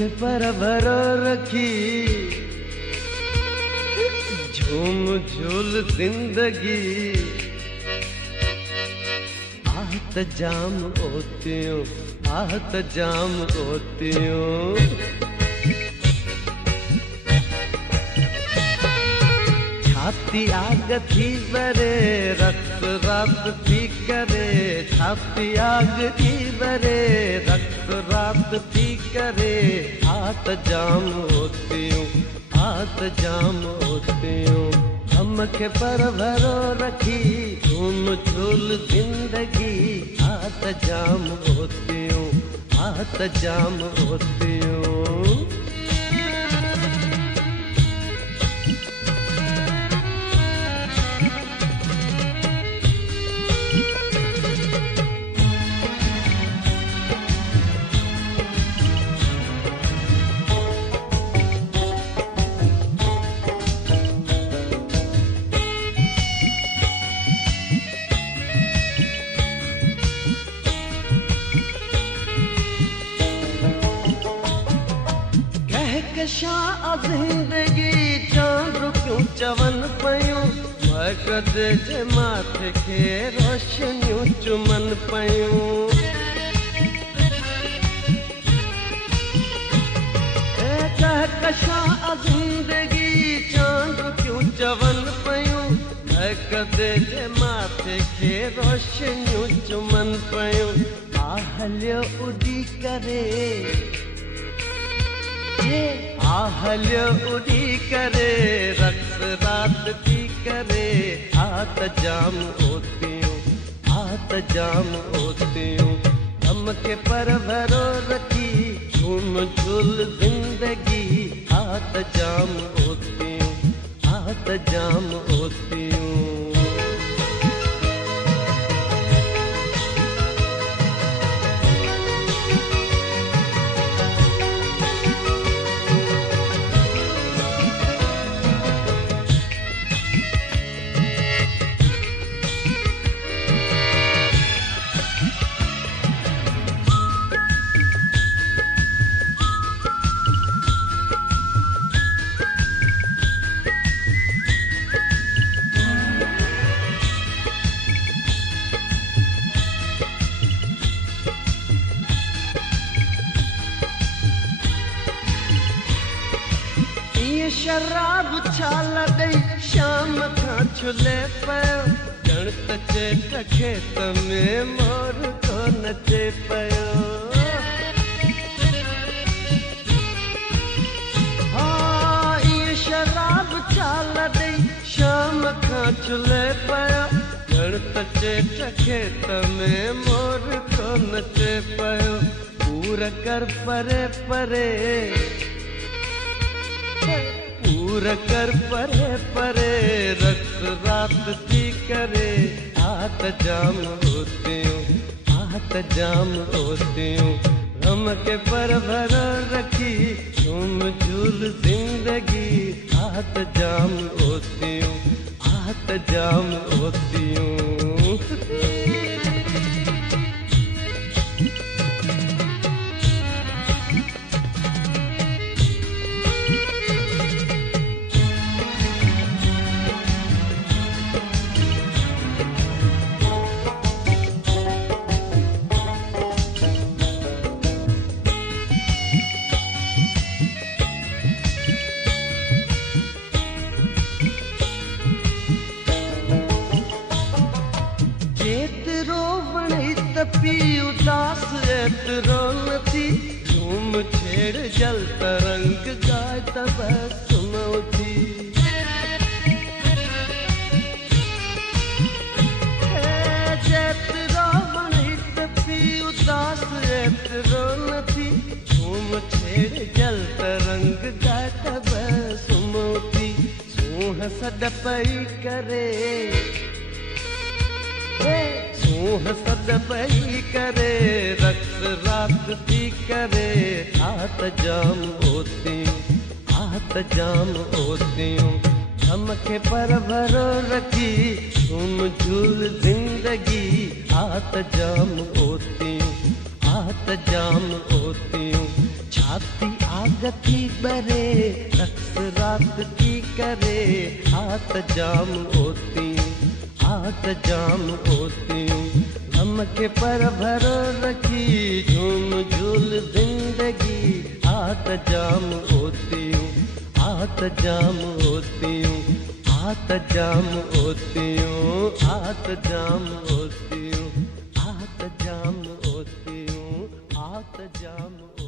के पर भरो रखी झूम झूल जिंदगी आहत जाम होतियों आहत जाम होतियों छाती आग थी बरे रक्त रात थी करे छाती आग थी बरे रक्त रात थी करे हाथ जाम होतियों हाथ जाम होतियों हम के पर भरो रखी झूम झूल जिंदगी हाथ जाम होतियों हाथ जाम होतियों शाह जिंदगी चांद क्यों चवन पयूं मैं कदे जे माथे खे रोशनियूं चुमन पयूं शाह जिंदगी चांद क्यों चवन पयूं मैं कदे जे माथे खे रोशनियूं चुमन पयूं आहलियो उड़ी करे आहलियो उड़ी करे रक्त रात थी करे हाथ जाम होतियों हाथ जाम होतियों हम के पर भरो रखी झूम झूल जिंदगी हाथ जाम होतियों हाथ जाम होतियों शराब छाल दई शाम का छुले पयो गणत चेट खेत में मोर को नचे पयो हाँ ये शराब छाल दई शाम का छुले पयो गणत चेट खेत में मोर को नचे पयो पूरा कर परे परे पूरा कर परे परे रक्त रात थी करे हाथ जाम होतियों हाथ जाम होतियों हम के पर भरो रखी झूम झूल जिंदगी हाथ जाम होतियों हाथ जाम होतियों पी उदास एतरो नथी झूम छेड़ जल तरंग गाय तब सुनौती जेतरो वणित पी उदास एतरो नथी झूम छेड़ जल तरंग गाय तब सुनौती सूह सड पई करे सूह सद पई करे रक्त रात थी करे हाथ जाम होतियों हाथ जाम होतियों हम के पर भरो रखी झूम झूल जिंदगी हाथ जाम होतियों हाथ जाम होतियों छाती आगती बरे रक्स रात की करे हाथ जाम होती हाथ जाम होती गम के पर भरो रखी झूम झूल जिंदगी हाथ जाम होती हाथ जाम होती हाथ जाम होती हाथ जाम होती हाथ जाम होती हाथ जाम